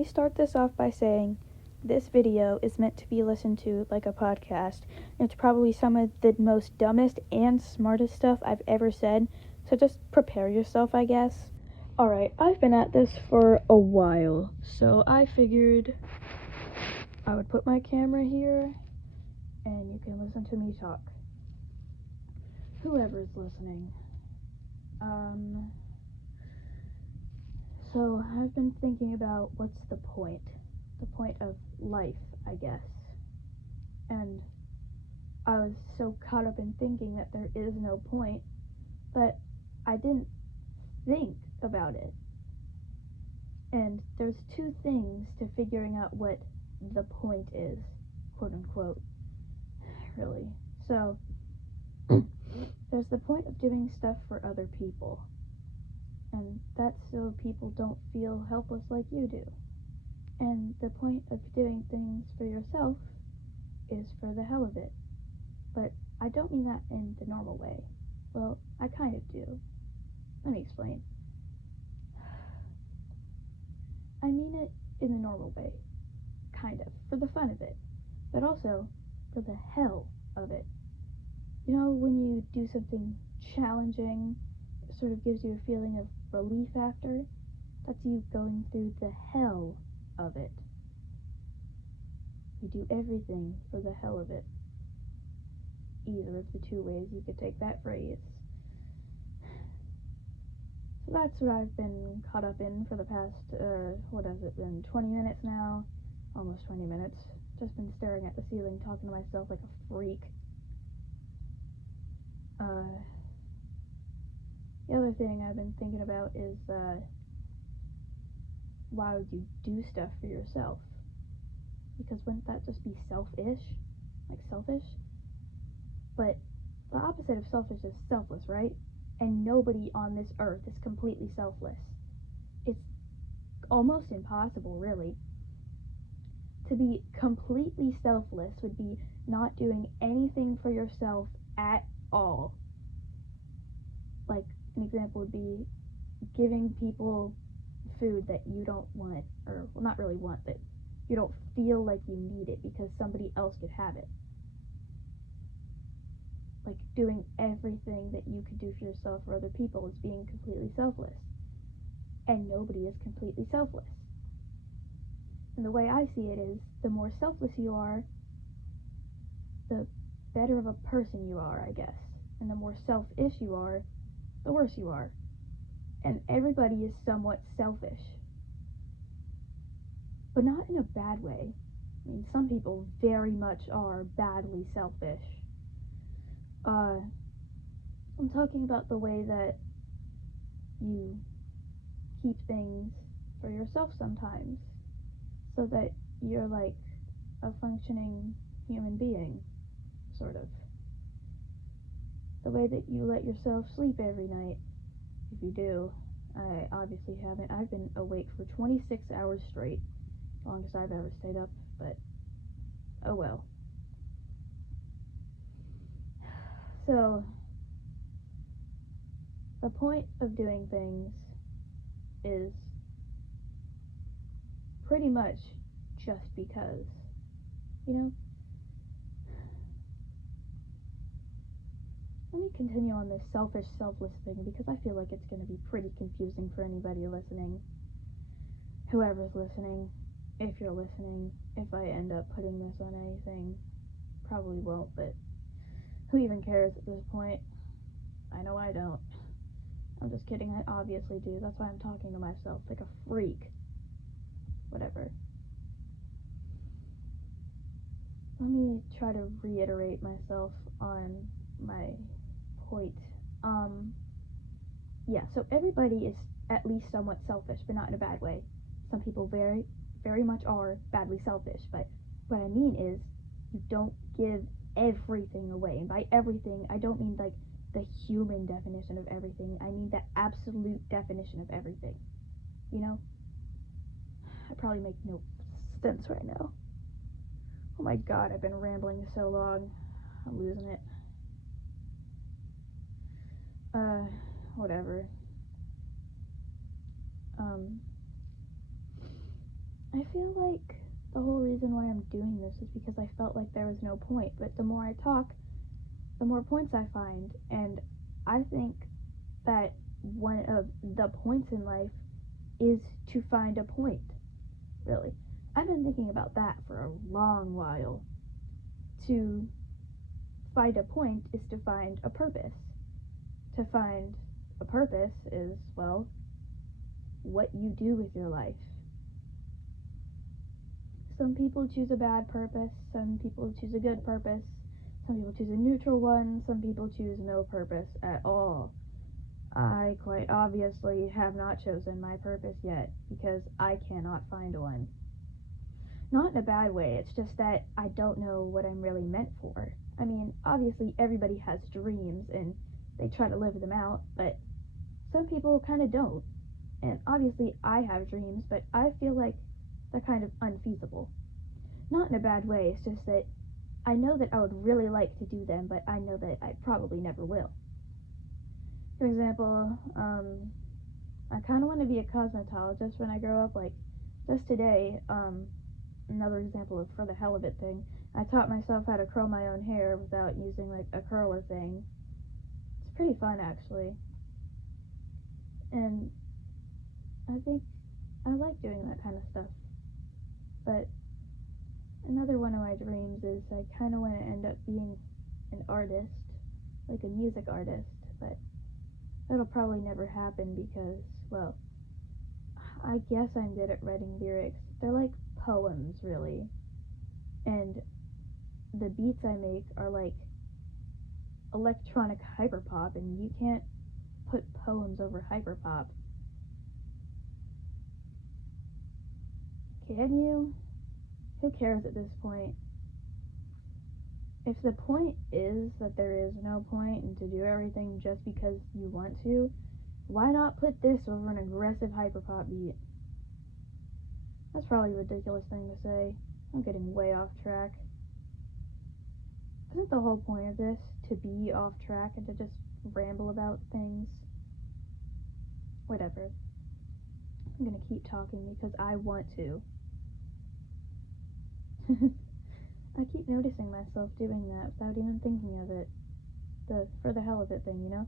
me start this off by saying this video is meant to be listened to like a podcast. It's probably some of the most dumbest and smartest stuff I've ever said, so just prepare yourself, I guess. Alright, I've been at this for a while, so I figured I would put my camera here and you can listen to me talk. Whoever's listening. So I've been thinking about what's the point of life, I guess. And I was so caught up in thinking that there is no point that I didn't think about it. And there's two things to figuring out what the point is, quote unquote, really. So, there's the point of doing stuff for other people. And that's so people don't feel helpless like you do. And the point of doing things for yourself is for the hell of it. But I don't mean that in the normal way. Well, I kind of do. Let me explain. I mean it in the normal way. Kind of. For the fun of it. But also for the hell of it. You know, when you do something challenging, it sort of gives you a feeling of relief after. That's you going through the hell of it. You do everything for the hell of it. Either of the two ways you could take that phrase. So that's what I've been caught up in for the past, what has it been, 20 minutes now? Almost 20 minutes. Just been staring at the ceiling, talking to myself like a freak. The other thing I've been thinking about is, why would you do stuff for yourself? Because wouldn't that just be selfish? Like selfish? But the opposite of selfish is selfless, right? And nobody on this earth is completely selfless. It's almost impossible, really. To be completely selfless would be not doing anything for yourself at all. Like, an example would be giving people food that you don't want, or, well, not really want, but you don't feel like you need it because somebody else could have it. Like, doing everything that you could do for yourself or other people is being completely selfless. And nobody is completely selfless. And the way I see it is, the more selfless you are, the better of a person you are, I guess. And the more selfish you are, the worse you are. And everybody is somewhat selfish. But not in a bad way. I mean, some people very much are badly selfish. I'm talking about the way that you keep things for yourself sometimes, so that you're like a functioning human being, sort of. The way that you let yourself sleep every night, if you do. I obviously haven't. I've been awake for 26 hours straight, longest I've ever stayed up, but oh well. So, the point of doing things is pretty much just because, you know? Let me continue on this selfish, selfless thing because I feel like it's going to be pretty confusing for anybody listening. Whoever's listening, if you're listening, if I end up putting this on anything, probably won't, but who even cares at this point? I know I don't. I'm just kidding, I obviously do. That's why I'm talking to myself like a freak. Whatever. Let me try to reiterate myself on my point. Yeah, so everybody is at least somewhat selfish, but not in a bad way. Some people very, very much are badly selfish, but what I mean is you don't give everything away. And by everything, I don't mean like the human definition of everything. I mean the absolute definition of everything. You know? I probably make no sense right now. Oh my god, I've been rambling so long. I'm losing it. Whatever. I feel like the whole reason why I'm doing this is because I felt like there was no point, but the more I talk, the more points I find, and I think that one of the points in life is to find a point, really. I've been thinking about that for a long while. To find a point is to find a purpose. To find a purpose is, well, what you do with your life. Some people choose a bad purpose, some people choose a good purpose, some people choose a neutral one, some people choose no purpose at all. I quite obviously have not chosen my purpose yet because I cannot find one. Not in a bad way, it's just that I don't know what I'm really meant for. I mean, obviously everybody has dreams and they try to live them out, but some people kind of don't. And obviously I have dreams, but I feel like they're kind of unfeasible. Not in a bad way, it's just that I know that I would really like to do them, but I know that I probably never will. For example, I kind of want to be a cosmetologist when I grow up. Like, just today, another example of for the hell of it thing, I taught myself how to curl my own hair without using, like, a curler thing. It's pretty fun, actually. And I think I like doing that kind of stuff. But another one of my dreams is I kind of want to end up being an artist, like a music artist, but that'll probably never happen because, well, I guess I'm good at writing lyrics. They're like poems, really. And the beats I make are like electronic hyperpop, and you can't put poems over hyperpop. Can you? Who cares at this point? If the point is that there is no point and to do everything just because you want to, why not put this over an aggressive hyperpop beat? That's probably a ridiculous thing to say. I'm getting way off track. Isn't the whole point of this to be off track and to just ramble about things? Whatever. I'm gonna keep talking because I want to. I keep noticing myself doing that without even thinking of it. The for the hell of it thing, you know?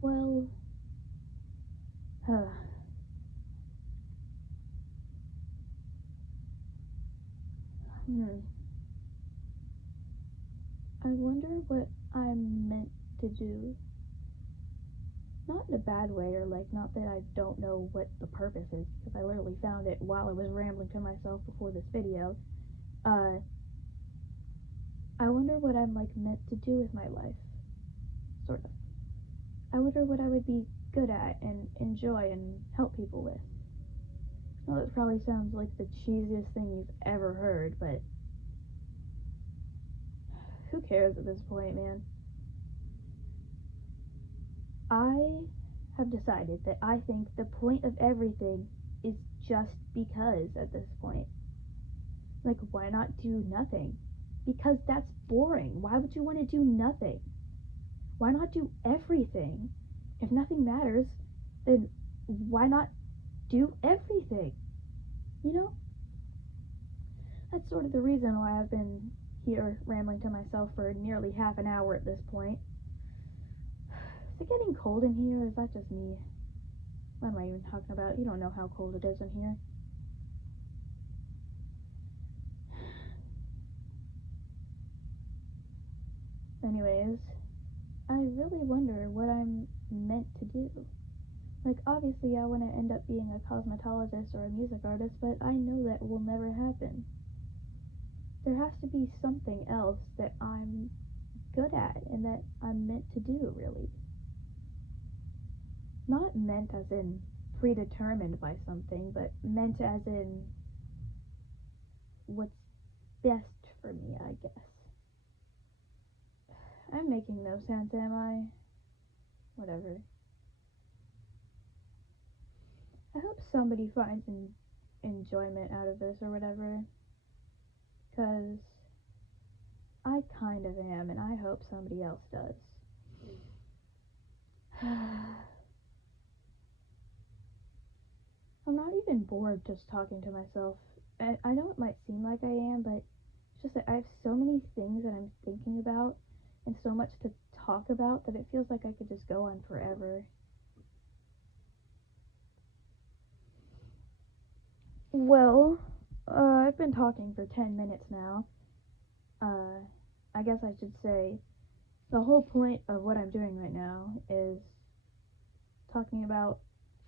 Well, hmm. I wonder what I'm meant to do. Not in a bad way, or like, not that I don't know what the purpose is, because I literally found it while I was rambling to myself before this video. I wonder what I'm like meant to do with my life. Sort of. I wonder what I would be good at and enjoy and help people with. Well, that probably sounds like the cheesiest thing you've ever heard, but who cares at this point, man? I have decided that I think the point of everything is just because at this point. Like, why not do nothing? Because that's boring. Why would you want to do nothing? Why not do everything? If nothing matters, then why not do everything? You know? That's sort of the reason why I've been here rambling to myself for nearly half an hour at this point. Is it getting cold in here, or is that just me? What am I even talking about? You don't know how cold it is in here. Anyways, I really wonder what I'm meant to do. Like, obviously I want to end up being a cosmetologist or a music artist, but I know that will never happen. There has to be something else that I'm good at and that I'm meant to do, really. Not meant as in predetermined by something, but meant as in what's best for me, I guess. I'm making no sense, am I? Whatever. I hope somebody finds enjoyment out of this or whatever. Because I kind of am, and I hope somebody else does. I'm not even bored just talking to myself. I know it might seem like I am, but it's just that I have so many things that I'm thinking about and so much to talk about that it feels like I could just go on forever. Well, I've been talking for 10 minutes now. Uh, I guess I should say the whole point of what I'm doing right now is talking about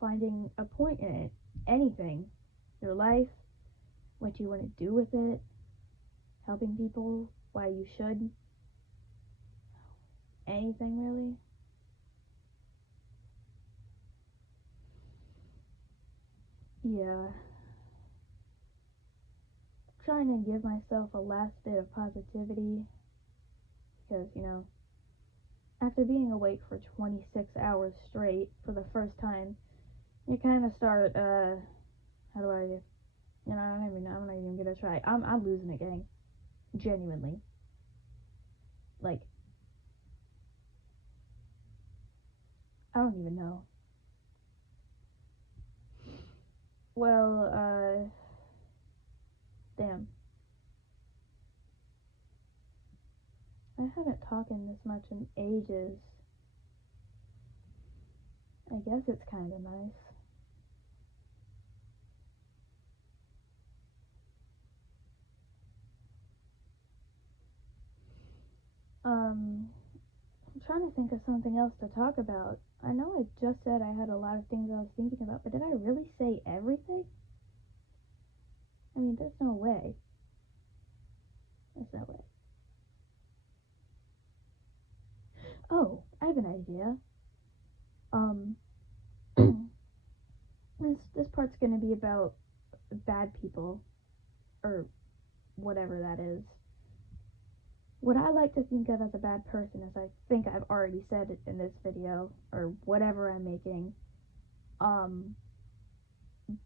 finding a point in it. Anything. Your life, what you want to do with it, helping people, why you should. Anything really. Yeah. Trying to give myself a last bit of positivity because, after being awake for 26 hours straight for the first time, you kind of start, how do I, I'm not even gonna try. I'm losing it, gang. Genuinely. Like, I don't even know. Well, damn. I haven't talked this much in ages. I guess it's kind of nice. I'm trying to think of something else to talk about. I know I just said I had a lot of things I was thinking about, but did I really say everything? I mean, there's no way. There's no way. Oh, I have an idea. Um, this part's gonna be about bad people, or whatever that is. What I like to think of as a bad person, as I think I've already said it in this video, or whatever I'm making, um,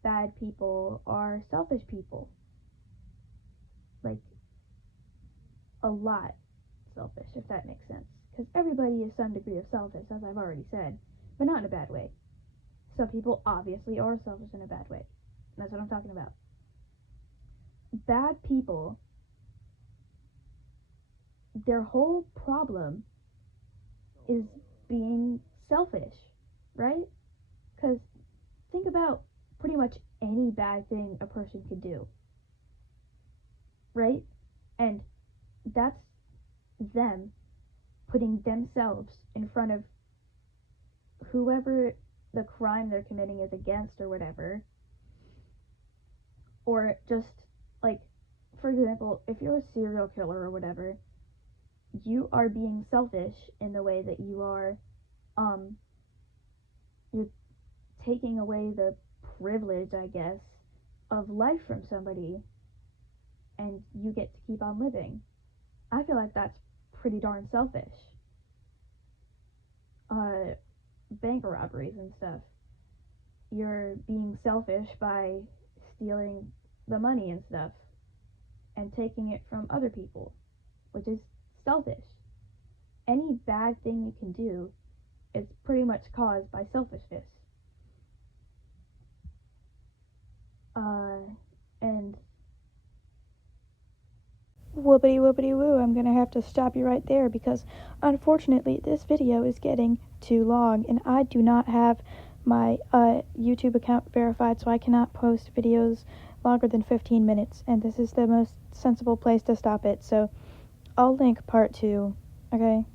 bad people are selfish people. Like, a lot selfish, if that makes sense. Because everybody is some degree of selfish, as I've already said, but not in a bad way. Some people obviously are selfish in a bad way. That's what I'm talking about. Bad people, their whole problem is being selfish, right? Because think about pretty much any bad thing a person could do, right? And that's them putting themselves in front of whoever the crime they're committing is against or whatever. Or just, like, for example, if you're a serial killer or whatever, you are being selfish in the way that you're taking away the privilege, I guess, of life from somebody, and you get to keep on living. I feel like that's pretty darn selfish. Bank robberies and stuff. You're being selfish by stealing the money and stuff and taking it from other people, which is selfish. Any bad thing you can do is pretty much caused by selfishness. And whoopity whoopity woo, I'm gonna have to stop you right there because unfortunately this video is getting too long and I do not have my YouTube account verified, so I cannot post videos longer than 15 minutes, and this is the most sensible place to stop it, so I'll link part 2, okay?